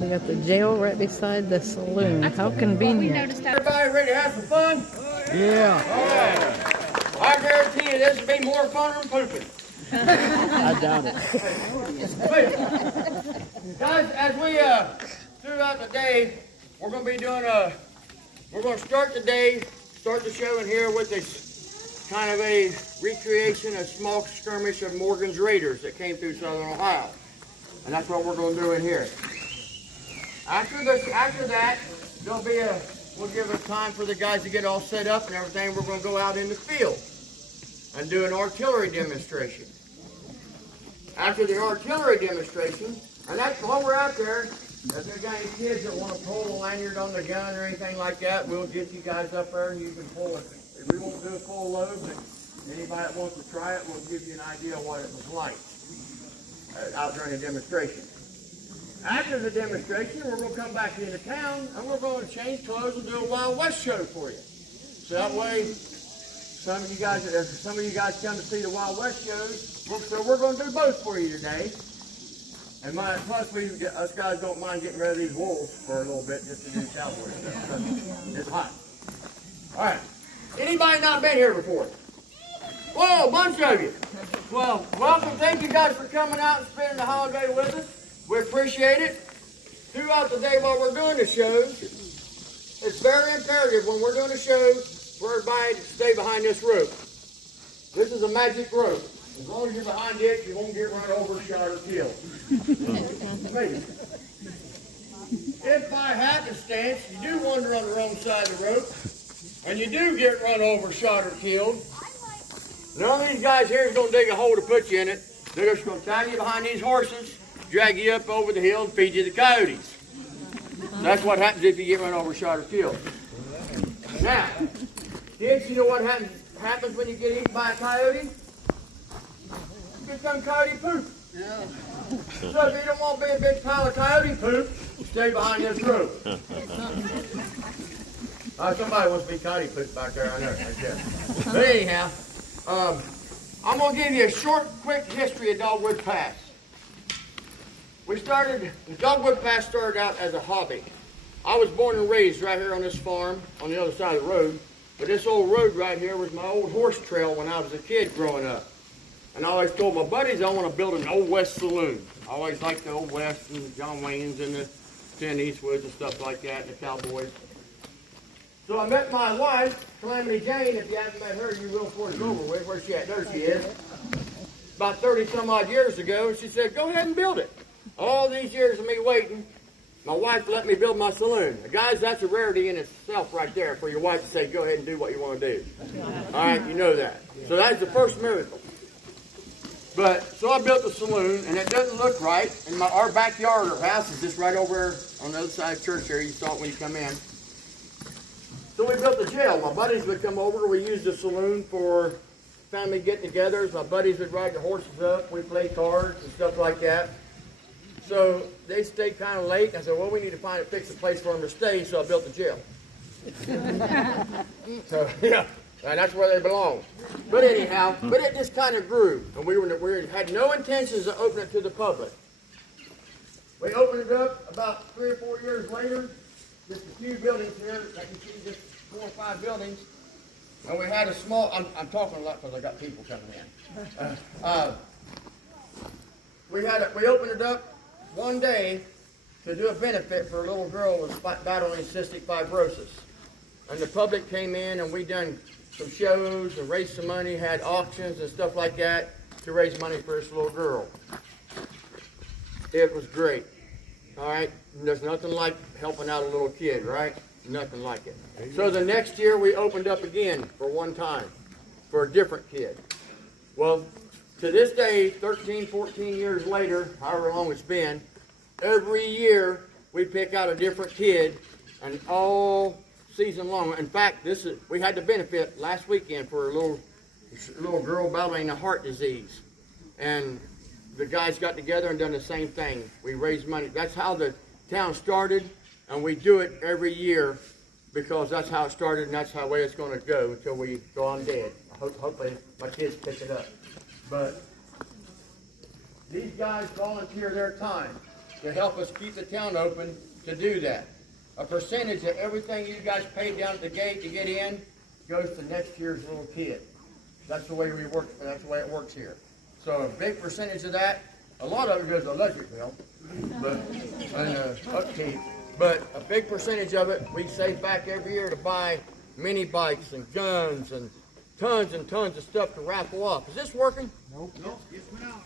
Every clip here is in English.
We got the jail right beside the saloon. How convenient. Everybody ready to have some fun? Yeah. All right. I guarantee you this will be more fun than pooping. I doubt it. Guys, as we throughout the day, we're going to be doing we're going to start the show in here with this kind of a recreation, a small skirmish of Morgan's Raiders that came through Southern Ohio. And that's what we're going to do in here. After that, we'll give it time for the guys to get all set up and everything. We're going to go out in the field and do an artillery demonstration. After the artillery demonstration, and that's while we're out there, if there's any kids that want to pull a lanyard on the gun or anything like that, we'll get you guys up there and you can pull it. We won't do a full load, but anybody that wants to try it, we'll give you an idea of what it was like out during the demonstration. After the demonstration, we're going to come back into town and we're going to change clothes and do a Wild West show for you. So that way, some of you guys come to see the Wild West shows, so we're going to do both for you today. And plus, us guys don't mind getting rid of these wolves for a little bit just to do cowboy stuff. It's hot. All right. Anybody not been here before? Whoa, a bunch of you. Well, welcome. Thank you guys for coming out and spending the holiday with us. We appreciate it. Throughout the day while we're doing the shows, it's very imperative when we're doing a show for everybody to stay behind this rope. This is a magic rope. As long as you're behind it, you won't get run over, shot, or killed. Maybe. If by happenstance you do wander on the wrong side of the rope, and you do get run over, shot, or killed, none of these guys here is going to dig a hole to put you in it. They're just going to tie you behind these horses, drag you up over the hill, and feed you the coyotes. That's what happens if you get run over, shot, or killed. Now, kids, you know what happens when you get eaten by a coyote? You get some coyote poop. Yeah. So if you don't want to be a big pile of coyote poop, stay behind this rope. Somebody wants to be coyote poop back there, I know. But anyhow, I'm going to give you a short, quick history of Dogwood Pass. The Dogwood Pass started out as a hobby. I was born and raised right here on this farm on the other side of the road, but this old road right here was my old horse trail when I was a kid growing up. And I always told my buddies I want to build an Old West saloon. I always liked the Old West and the John Waynes and the Clint Eastwoods and stuff like that, and the Cowboys. So I met my wife, Calamity Jane. If you haven't met her, you will before it's over with. Where's she at? There she is. About 30 some odd years ago, and she said, go ahead and build it. All these years of me waiting, my wife let me build my saloon. Guys, that's a rarity in itself right there for your wife to say, go ahead and do what you want to do. All right, you know that. So that's the first miracle. So I built the saloon, and it doesn't look right. And our backyard, our house is just right over on the other side of the church here. You saw it when you come in. So we built the jail. My buddies would come over. We used the saloon for family get-togethers. My buddies would ride the horses up. We play cards and stuff like that. So they stayed kind of late. I said, well, we need to fix a place for them to stay, so I built the jail. So, yeah. And that's where they belong. But anyhow, it just kind of grew. And we had no intentions of opening it to the public. We opened it up about 3 or 4 years later. Just a few buildings here. Like you see, just 4 or 5 buildings. And we had a small, I'm talking a lot because I got people coming in. We opened it up one day to do a benefit for a little girl who was battling cystic fibrosis. And the public came in and we done some shows and raised some money, had auctions and stuff like that to raise money for this little girl. It was great. All right, and there's nothing like helping out a little kid, right? Nothing like it. So the next year we opened up again for one time for a different kid. Well, to this day, 13, 14 years later, however long it's been, every year we pick out a different kid, and all season long. In fact, we had the benefit last weekend for a little girl battling a heart disease, and the guys got together and done the same thing. We raised money. That's how the town started, and we do it every year because that's how it started, and that's how way it's going to go until we go on dead. Hopefully my kids pick it up. But these guys volunteer their time to help us keep the town open to do that. A percentage of everything you guys paid down at the gate to get in goes to next year's little kid. That's the way we work. That's the way it works here. So a big percentage of that, a lot of it goes to electric bill, and upkeep. But a big percentage of it we save back every year to buy mini bikes and guns and tons of stuff to raffle off. Is this working? Nope. Just went out.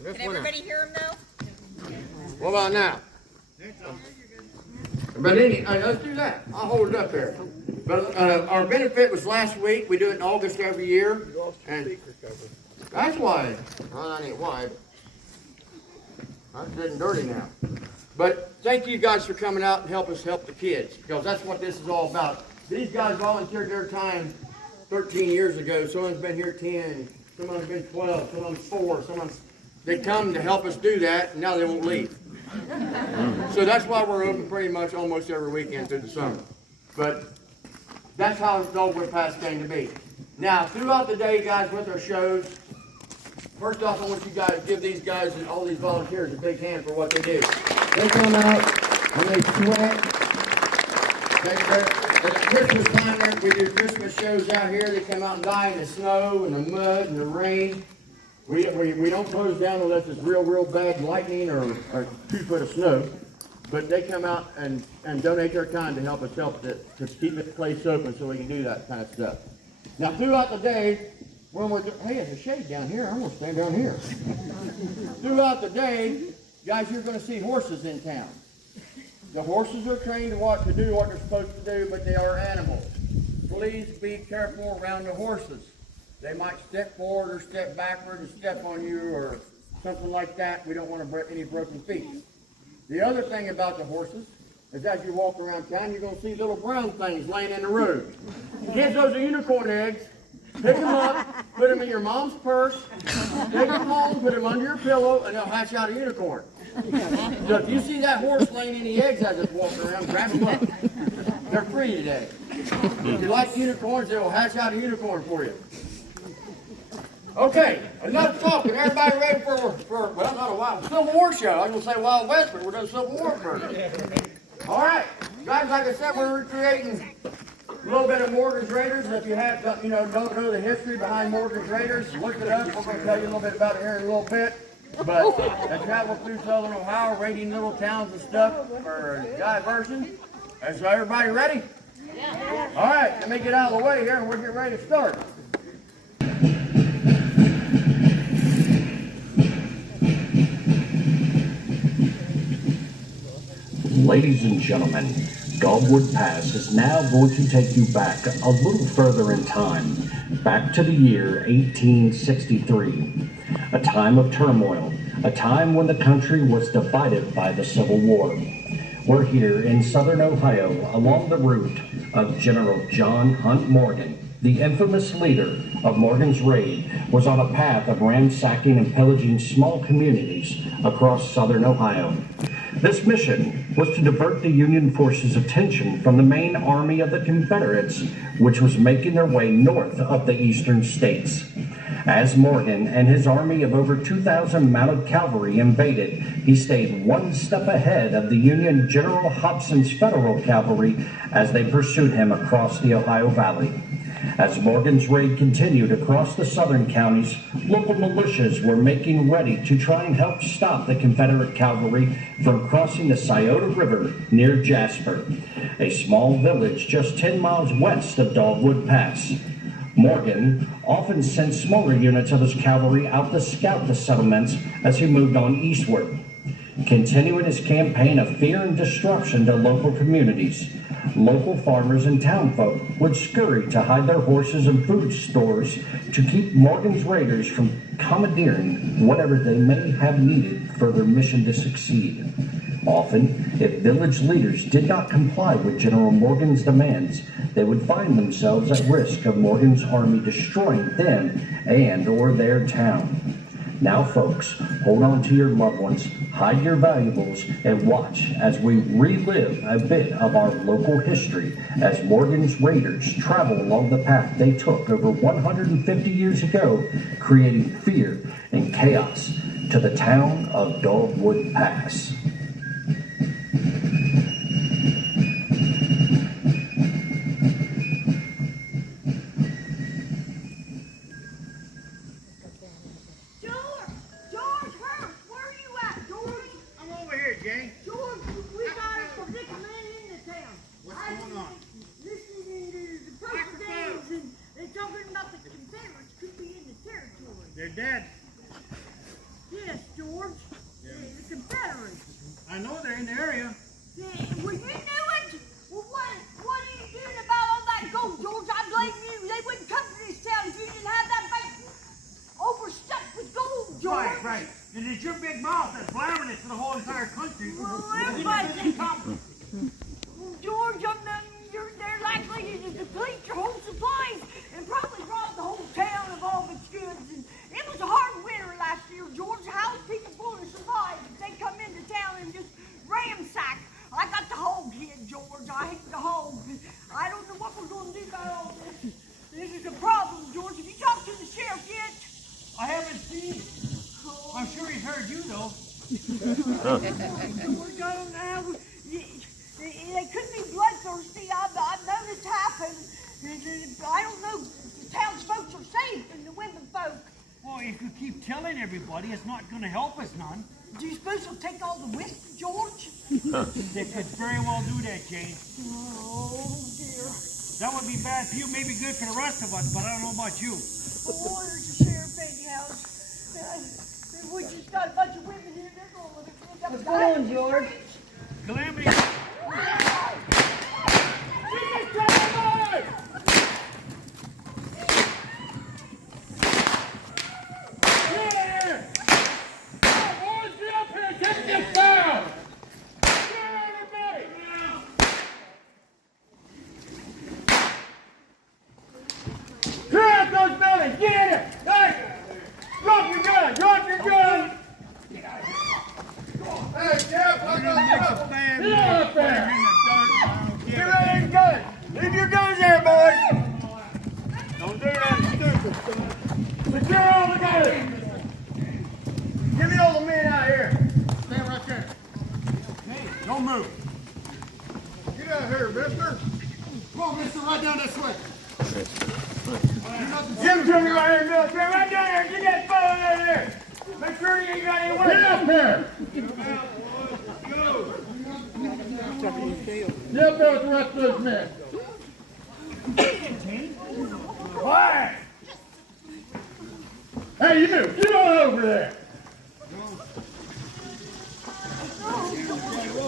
This Can went out. everybody hear him though? What about now? But let's do that. I'll hold it up there. But our benefit was last week. We do it in August every year. And that's why. Well, that ain't why. I'm getting dirty now. But thank you guys for coming out and help us help the kids, because that's what this is all about. These guys volunteered their time 13 years ago. Someone's been here 10, someone's been 12, someone's 4, they come to help us do that, and now they won't leave. So that's why we're open pretty much almost every weekend through the summer. But that's how Dogwood Pass came to be. Now, throughout the day, guys, with our shows, first off, I want you guys to give these guys and all these volunteers a big hand for what they do. They come out and they sweat. At Christmas time, we do Christmas shows out here. They come out and die in the snow and the mud and the rain. We don't close down unless it's real bad lightning or 2 foot of snow. But they come out and donate their time to help us to keep the place open so we can do that kind of stuff. Now, throughout the day, when we're hey, there's a shade down here. I'm going to stand down here. Throughout the day, guys, you're going to see horses in town. The horses are trained to do what they're supposed to do, but they are animals. Please be careful around the horses. They might step forward or step backward and step on you or something like that. We don't want to break any broken feet. The other thing about the horses is as you walk around town, you're going to see little brown things laying in the road. Kids, those are unicorn eggs. Pick them up, put them in your mom's purse, take them home, put them under your pillow, and they'll hatch out a unicorn. So if you see that horse laying any eggs as it's walking around, grab them up. They're free today. If you like unicorns, they will hatch out a unicorn for you. Okay, enough talking. Everybody ready for well, not a wild Civil War show. I was going to say Wild West, but we're doing Civil War first. All right, guys, like I said, we're recreating a little bit of Morgan's Raiders. If you don't know the history behind Morgan's Raiders, look it up. We're going to tell you a little bit about it here in a little bit. But they travel through southern Ohio, raiding little towns and stuff for diversion. And so everybody ready? Yeah. All right, let me get out of the way here and we're getting ready to start. Ladies and gentlemen, Dogwood Pass is now going to take you back a little further in time, back to the year 1863, a time of turmoil, a time when the country was divided by the Civil War. We're here in southern Ohio along the route of General John Hunt Morgan. The infamous leader of Morgan's Raid was on a path of ransacking and pillaging small communities across southern Ohio. This mission was to divert the Union forces' attention from the main army of the Confederates, which was making their way north up the eastern states. As Morgan and his army of over 2,000 mounted cavalry invaded, he stayed one step ahead of the Union General Hobson's Federal Cavalry as they pursued him across the Ohio Valley. As Morgan's raid continued across the southern counties, local militias were making ready to try and help stop the Confederate cavalry from crossing the Scioto River near Jasper, a small village just 10 miles west of Dogwood Pass. Morgan often sent smaller units of his cavalry out to scout the settlements as he moved on eastward, continuing his campaign of fear and disruption to local communities. Local farmers and townfolk would scurry to hide their horses and food stores to keep Morgan's raiders from commandeering whatever they may have needed for their mission to succeed. Often, if village leaders did not comply with General Morgan's demands, they would find themselves at risk of Morgan's army destroying them and or their town. Now, folks, hold on to your loved ones, hide your valuables, and watch as we relive a bit of our local history as Morgan's raiders travel along the path they took over 150 years ago, creating fear and chaos to the town of Dogwood Pass. I know they're in the area. Yeah, well, you knew it. Well, what are you doing about all that gold, George? I blame you. They wouldn't come to this town if you didn't have that bank overstuffed with gold, George. Right, right. And it's your big mouth that's blabbering it to the whole entire country. Well, everybody, George, they're likely to deplete your whole supplies and probably rob the whole town of all its goods. And it was a hard winter last year, George. How are people going to survive if they come into town and just ransack? I got the hog here, George. I hate the hog. I don't know what we're going to do about all this. This is a problem, George. Have you talked to the sheriff yet? I haven't seen him. I'm sure he's heard you, though. George, I don't know. They could be bloodthirsty. I've noticed happen. I don't know. The townsfolk are safe and the women folk. Well, if you keep telling everybody, it's not going to help us none. Do you suppose they'll take all the whiskey, George? They could very well do that, Jane. Oh, dear. That would be bad for you, maybe good for the rest of us, but I don't know about you. Oh, there's the sheriff anyhow. We just got a bunch of women here. They're going to end up What's dying going on, George? Calamity. Leave your guns there, boys! Don't do that, stupid. Secure all the guns! Give me all the men out here. Stand right there. Hey, don't move. Get out here, mister. Come on, mister, right down this way. Give him to me right here, Bill. Get right down here. Get that fellow out of there. Make sure you ain't got any weapons. Get up there. Go. Get up there with the rest of those men. Quiet! Hey, you! Get on over there!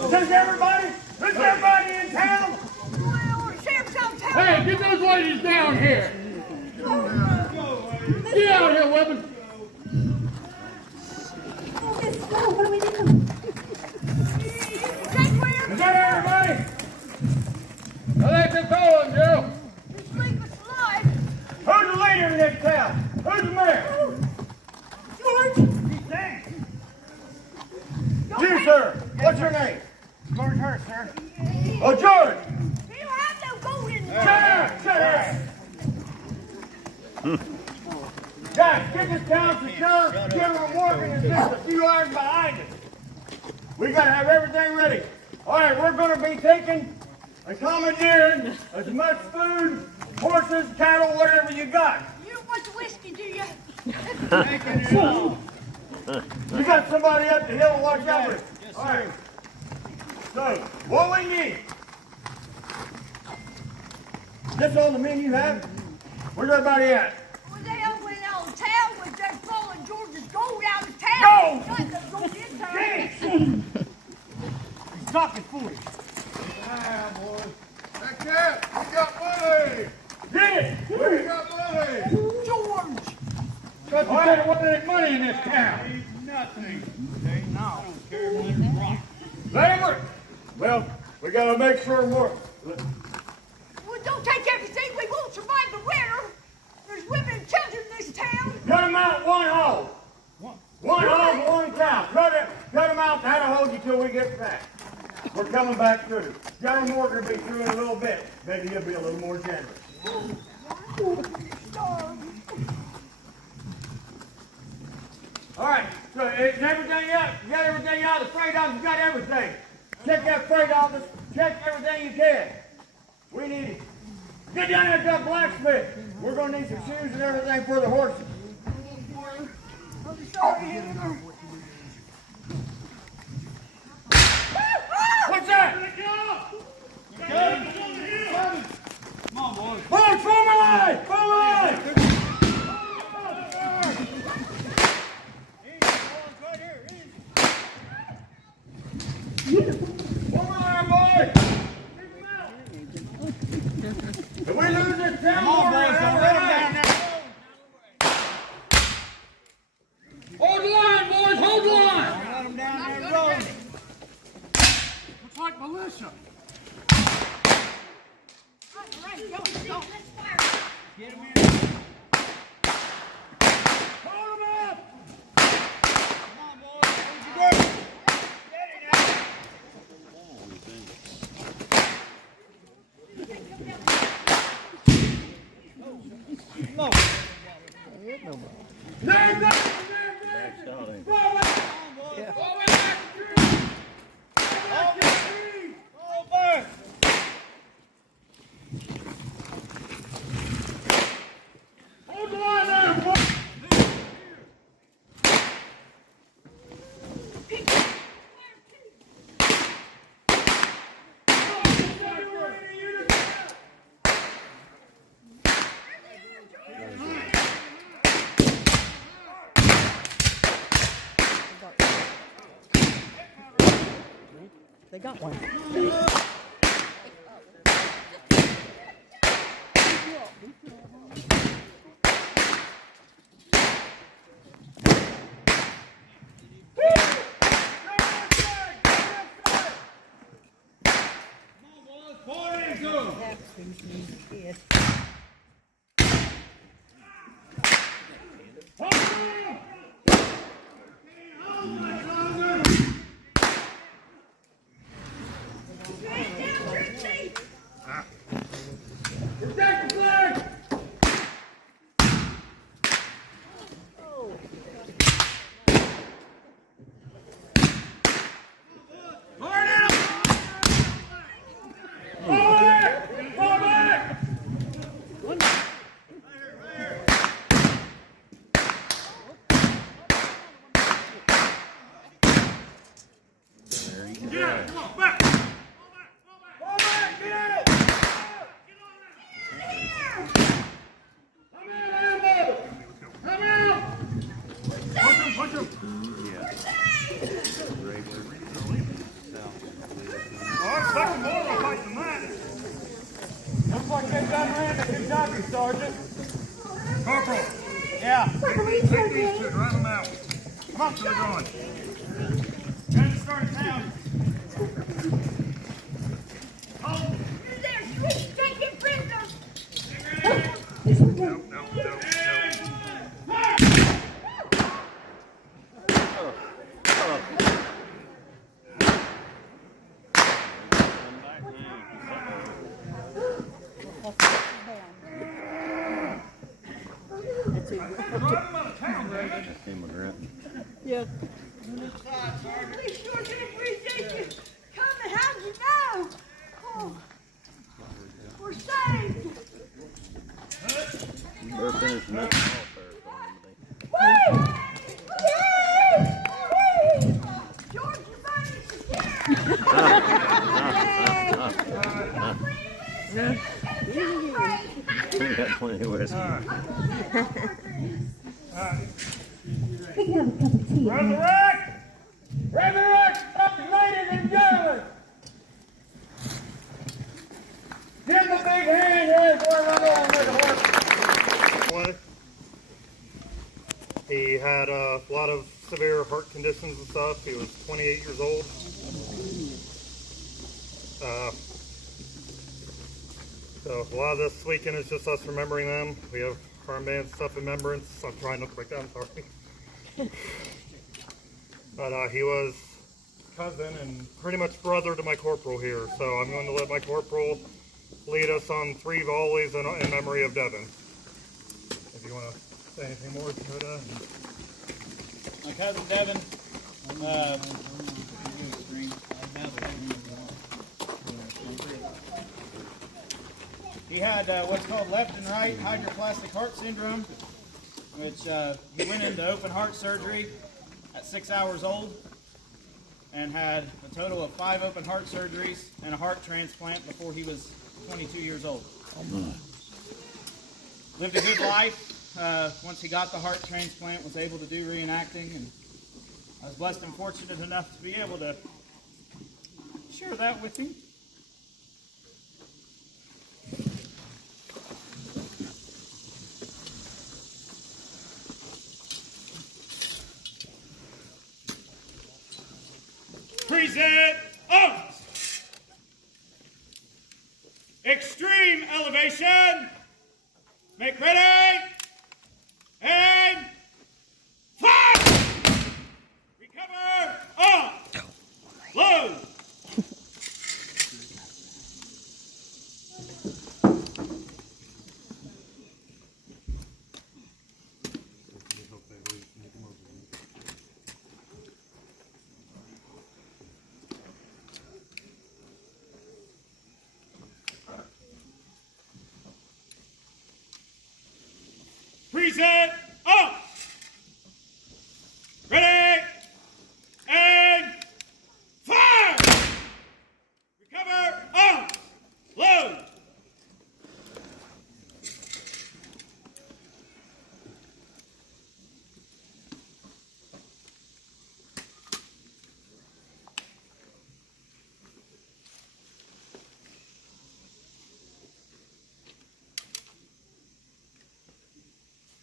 Is this everybody? Is everybody in town? Well, sheriff's out of town. Hey, get those ladies down here! Get out here, women! What do we do? Is that everybody? I like the going, Joe. Just leave us alive. Who's the leader in this town? Who's the mayor? George! You, sir. What's your name? George Hurt, sir. Oh, George. We don't have no gold in Shut there. up! Shut up! Guys, get this town secure. General Morgan is just a few hours behind us. We got to have everything ready. All right, we're going to be taking and commandeering as much food, horses, cattle, whatever you got. You don't want the whiskey, do you? You got somebody up the hill to watch out with. All right. So, what we need. This all the men you have? Where's everybody at? Well, they all went out of town with their fallen George's gold out of town. Go! Got the gold in town. He's talking foolish. Yeah, boy. Hey, Cap, we got money. Get it. We got money. George! Got to better what that money in this town. He's nothing. They now don't care if it's right. Labor. Well, we got to make sure more. Well, don't take everything. We won't survive the winter. There's women and children in this town. Cut them out one hog. One hog, one cow. Cut them out, that'll hold you till we get back. We're coming back through. General Morgan will be through in a little bit. Maybe he'll be a little more generous. All right, so is everything out? You got everything out of the freight office? You got everything. Check that freight office. Check everything you can. We need it. Get down there to that blacksmith. We're going to need some shoes and everything for the horses. I'm sorry, Hammer. What's that? Come on, boys. Boys, form a line! Form a line! Come on, boys, don't let them down there. Hold the line, boys, hold the line. Don't let them down that road. Looks like militia. Get him in. Hold him up. Come on, boys. Where'd you go? Steady now. Come on. There you go. They got one. Looks like they done ran the Kentucky, Sergeant. Corporal. Yeah. Take these two, drive them out. Come on, where they're going. Ready to start town. Hold. You're there, sweet stinking prisoners. Nope. Yeah. We sure do appreciate you coming. How'd you know? Oh, we're saved. We're finishing this off there for Woo! Yay! Woo! George, your money's secure. We got plenty of whiskey. Resurrect! Resurrect, ladies and gentlemen! Give him a big hand here before I run over with the horse. He had a lot of severe heart conditions and stuff. He was 28 years old. So a lot of this weekend is just us remembering them. We have armband stuff in remembrance. I'm trying not to break down, sorry. But he was cousin and pretty much brother to my corporal here. So I'm going to let my corporal lead us on 3 volleys in memory of Devin. If you want to say anything more, Dakota. My cousin Devin, he had what's called left and right hydroplastic heart syndrome, which he went into open heart surgery at 6 hours old and had a total of 5 open heart surgeries and a heart transplant before he was 22 years old. Lived a good life. Once he got the heart transplant, was able to do reenacting, and I was blessed and fortunate enough to be able to share that with him. Present arms. Extreme elevation. Make ready. And fire. Recover. On. Load. Present up. Ready and fire. Recover on. Load.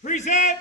Present